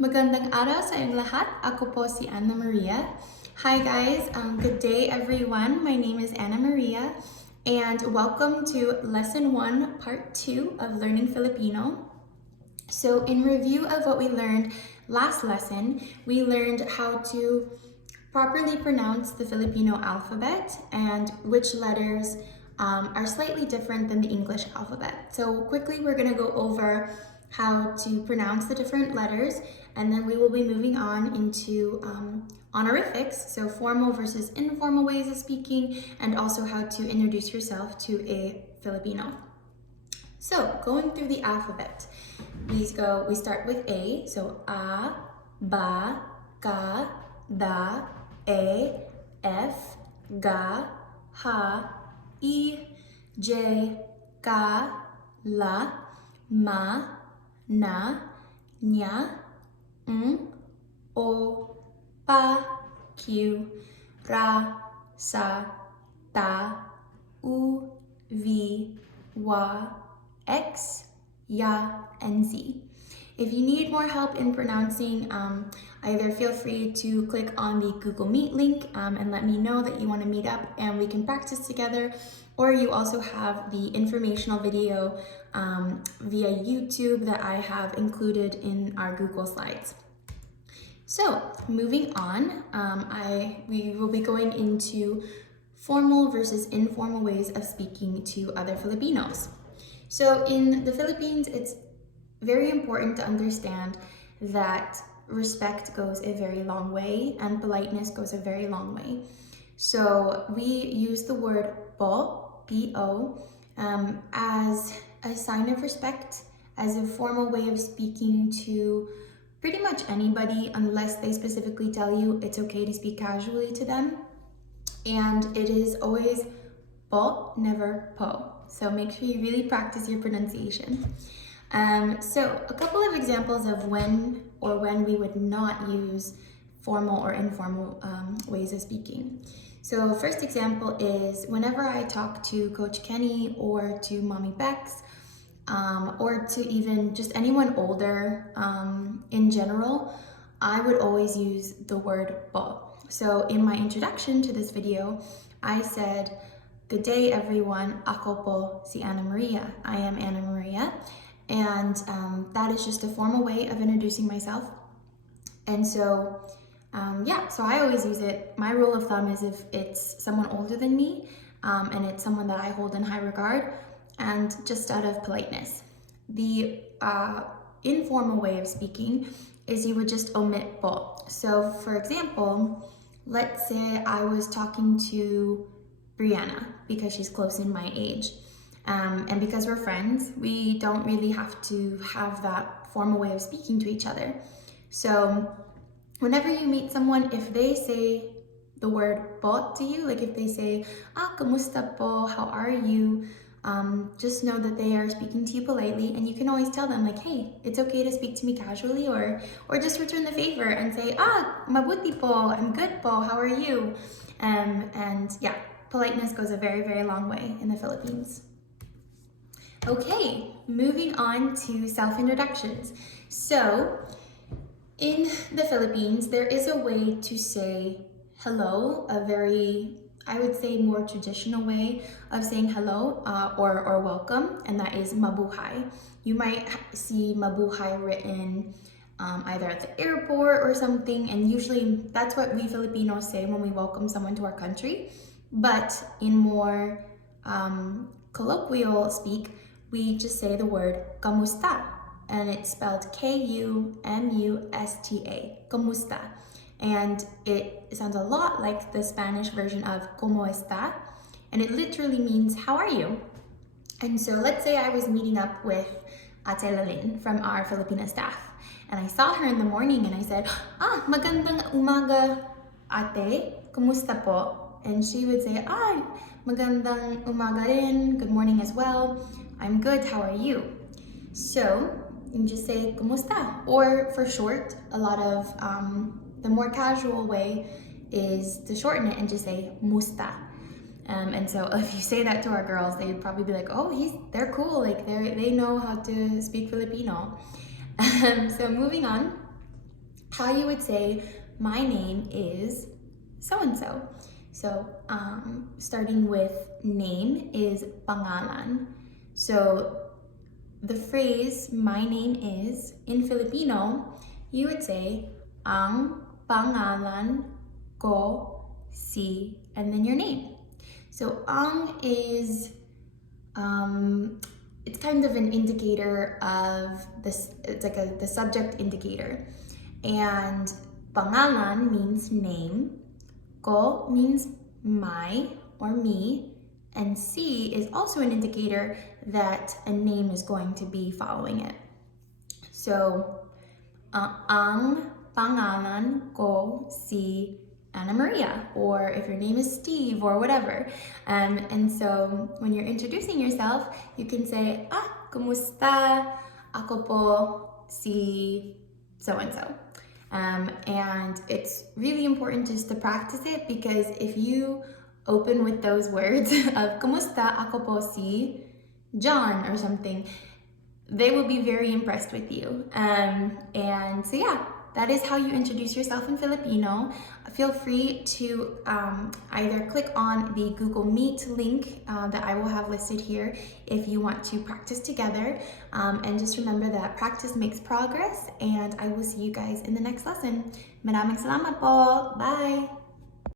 Magandang araw sa inyong lahat. Ako po si Annamaria. Hi guys, good day everyone. My name is Annamaria and welcome to Lesson 1, Part 2 of Learning Filipino. So in review of what we learned last lesson, we learned how to properly pronounce the Filipino alphabet and which letters are slightly different than the English alphabet. So quickly we're going to go over how to pronounce the different letters, and then we will be moving on into honorifics, so formal versus informal ways of speaking, and also how to introduce yourself to a Filipino. So going through the alphabet, we start with A, so A, Ba, Ka, Da, E, F, Ga, Ha, I, J, Ka, La, Ma, Na, Nya, O, Pa, Q, Ra, Sa, Ta, U, V, Wa, X, Ya, and Z. If you need more help in pronouncing, either feel free to click on the Google Meet link and let me know that you want to meet up and we can practice together, or you also have the informational video via YouTube that I have included in our Google Slides. So moving on, we will be going into formal versus informal ways of speaking to other Filipinos. So in the Philippines, it's very important to understand that respect goes a very long way and politeness goes a very long way. So we use the word po, P-O, as a sign of respect, as a formal way of speaking to pretty much anybody unless they specifically tell you it's okay to speak casually to them. And it is always po, never po. So make sure you really practice your pronunciation. So a couple of examples of when we would not use formal or informal ways of speaking. So first example is whenever I talk to Coach Kenny or to Mommy Bex, or to even just anyone older in general, I would always use the word po. So in my introduction to this video, I said, "Good day everyone, ako po si Annamaria." I am Annamaria. And that is just a formal way of introducing myself. And so, so I always use it. My rule of thumb is if it's someone older than me and it's someone that I hold in high regard, and just out of politeness. The informal way of speaking is you would just omit po. So for example, let's say I was talking to Brianna because she's close in my age. And because we're friends, we don't really have to have that formal way of speaking to each other. So whenever you meet someone, if they say the word po to you, like if they say, kamusta po, how are you? Just know that they are speaking to you politely, and you can always tell them like, hey, it's okay to speak to me casually, or just return the favor and say, mabuti po, I'm good po, how are you? And yeah, politeness goes a very, very long way in the Philippines. Okay, moving on to self-introductions. So, in the Philippines, there is a way to say hello, a very, I would say, more traditional way of saying hello or welcome, and that is mabuhay. You might see mabuhay written either at the airport or something, and usually that's what we Filipinos say when we welcome someone to our country. But in more colloquial speak, we just say the word kamusta, and it's spelled K-U-M-U-S-T-A, kamusta. And it sounds a lot like the Spanish version of como está, and it literally means how are you? And so let's say I was meeting up with Ate Lalin from our Filipino staff, and I saw her in the morning and I said, magandang umaga ate, kumusta po? And she would say, magandang umaga rin, good morning as well. I'm good, how are you? So you can just say kumusta, or for short, a lot of the more casual way is to shorten it and just say musta. And so if you say that to our girls, they'd probably be like, they're cool, like they know how to speak Filipino. So moving on, how you would say, my name is so-and-so. So starting with name is pangalan. So the phrase, my name is, in Filipino, you would say, ang pangalan ko si, and then your name. So ang is, it's kind of an indicator of this, it's like the subject indicator. And pangalan means name, ko means my or me, and si is also an indicator that a name is going to be following it. So, ang pangalan ko si Annamaria, or if your name is Steve or whatever. And so when you're introducing yourself, you can say, kumusta? Ako po si so-and-so. And it's really important just to practice it, because if you open with those words of kumusta? Ako po si John or something, they will be very impressed with you. And so yeah, that is how you introduce yourself in Filipino. Feel free to either click on the Google Meet link that I will have listed here if you want to practice together. And just remember that practice makes progress, and I will see you guys in the next lesson. Maraming salamat po. Bye!